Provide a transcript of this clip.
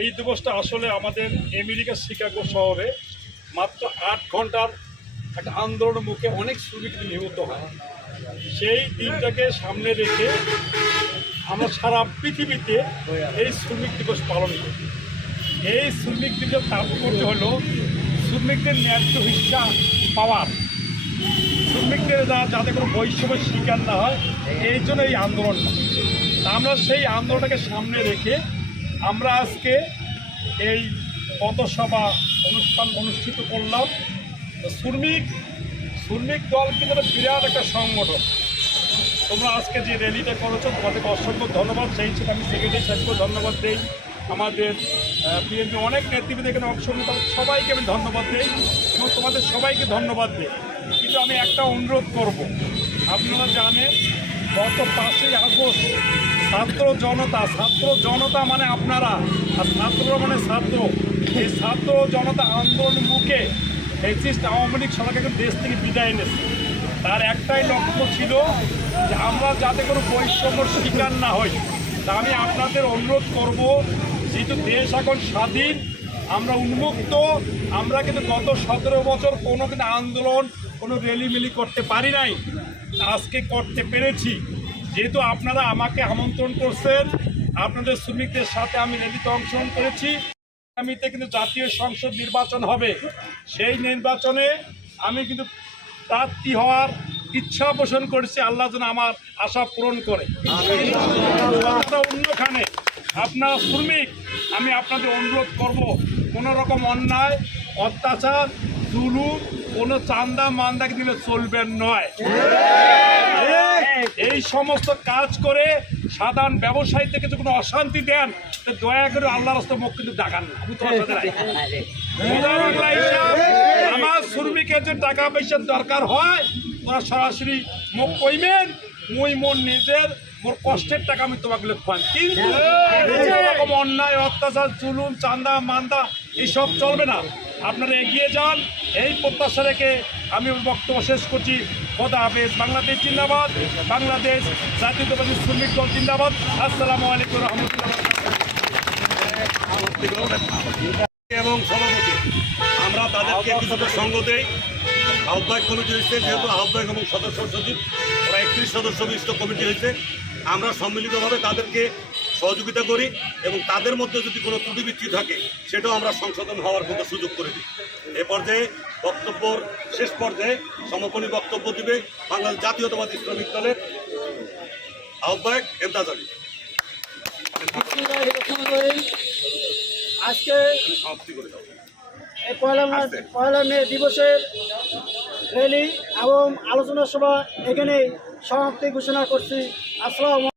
এই দিবসটা আসলে আমাদের আমেরিকার শিকাগো শহরে মাত্র আট ঘণ্টার একটা আন্দোলনের মুখে অনেক শ্রমিক নিহত হয়। সেই দিনটাকে সামনে রেখে আমরা সারা পৃথিবীতে এই শ্রমিক দিবস পালন করি। এই শ্রমিক দিবস তাৎপর্য হলো শ্রমিকদের ন্যায্য হিসা পাওয়ার। শ্রমিকদের যাতে কোনো বৈষম্যের শিকার না হয়, এই জন্য এই আন্দোলনটা। আমরা সেই আন্দোলনটাকে সামনে রেখে আমরা আজকে এই পথসভা অনুষ্ঠান অনুষ্ঠিত করলাম। শ্রমিক শ্রমিক দল কিন্তু বিরাট একটা সংগঠন। তোমরা আজকে যে র্যালিটা করেছ, তোমাদেরকে অসংখ্য ধন্যবাদ। সেই হিসেবে আমি সেক্রেটারি সাহেবকেও ধন্যবাদ দিই। আমাদের বিএনপি অনেক নেতৃবৃন্দ এখানে অংশগ্রহণ সবাইকে আমি ধন্যবাদ দিই এবং তোমাদের সবাইকে ধন্যবাদ দিই। কিন্তু আমি একটা অনুরোধ করব, আপনারা জানেন, গত পাঁচই আগস্ট ছাত্র জনতা ছাত্র জনতা মানে আপনারা, আর ছাত্ররা মানে ছাত্র। এই ছাত্র জনতা আন্দোলন মুখে ফেসিস্ট আওয়ামী লীগ সরকারকে কিন্তু দেশ থেকে বিদায় এনেছে তার একটাই লক্ষ্য ছিল যে আমরা যাতে কোনো বৈষম্যর শিকার না হই। তা আমি আপনাদের অনুরোধ করব, যেহেতু দেশ এখন স্বাধীন, আমরা উন্মুক্ত, আমরা কিন্তু গত সতেরো বছর কোনো কিন্তু আন্দোলন, কোনো র্যালি মিলি করতে পারি নাই। আজকে করতে পেরেছি। যেহেতু আপনারা আমাকে আমন্ত্রণ করছেন, আপনাদের শ্রমিকদের সাথে আমি র্যালিতে অংশগ্রহণ করেছি। আগামীতে কিন্তু জাতীয় সংসদ নির্বাচন হবে। সেই নির্বাচনে আমি কিন্তু প্রার্থী হওয়ার ইচ্ছা পোষণ করেছি, আল্লাহ যেন আমার আশা পূরণ করে। অন্যখানে আপনার শ্রমিক, আমি আপনাদের অনুরোধ করব, কোনো রকম অন্যায়, অত্যাচার, জুলুম, কোনো চান্দা মান্দা দিলে চলবেন নয়। এই সমস্ত কাজ করে সাধারণ ব্যবসায়ী থেকে যদি কোনো অশান্তি দেন তো দয়া করে আল্লাহ রাস্তা মুখ কিন্তু ডাকান না। আমি তোমার সাথে আমার শ্রমিকের যে টাকা পয়সার দরকার হয় তোরা সরাসরি মুখ কইবেন মুই মোর নিজের মোর কষ্টের টাকা আমি তোমাকে লিখবান কিন্তু অন্যায় অত্যাচার জুলুম চান্দা মান্দা এইসব চলবে না। আপনারা এগিয়ে যান। এই প্রত্যাশা রেখে আমি বক্তব্য শেষ করছি। খোদা হাফেজ। বাংলাদেশ জিন্দাবাদ। বাংলাদেশ জাতীয়তাবাদী শ্রমিক দল জিন্দাবাদ। আসসালামু আলাইকুম রহমতুল্লাহ এবং সভাপতি, আমরা তাদেরকে কিছুটা সঙ্গ দেই। আহ্বায়ক কমিটি হয়েছে, যেহেতু আহ্বায়ক এবং সদস্য সচিব, ওরা একত্রিশ সদস্য বিশিষ্ট কমিটি হয়েছে। আমরা সম্মিলিতভাবে তাদেরকে সহযোগিতা করি এবং তাদের মধ্যে যদি কোনো ত্রুটি বিচ্ছি থাকে সেটাও আমরা সংশোধন হওয়ার মতো সুযোগ করে দিই। এ পর্যায়ে বক্তব্যর শেষ পর্যায়ে সমাপনী বক্তব্য দিবে বাংলাদেশ জাতীয়তাবাদী শ্রমিক দলের আহ্বায়ক এমতাজ আলী। আজকে সমাপ্তি করে দাও পয়লা পয়লা মে দিবসের র্যালি এবং আলোচনা সভা এখানে সমাপ্তি ঘোষণা করছি। আসসালামু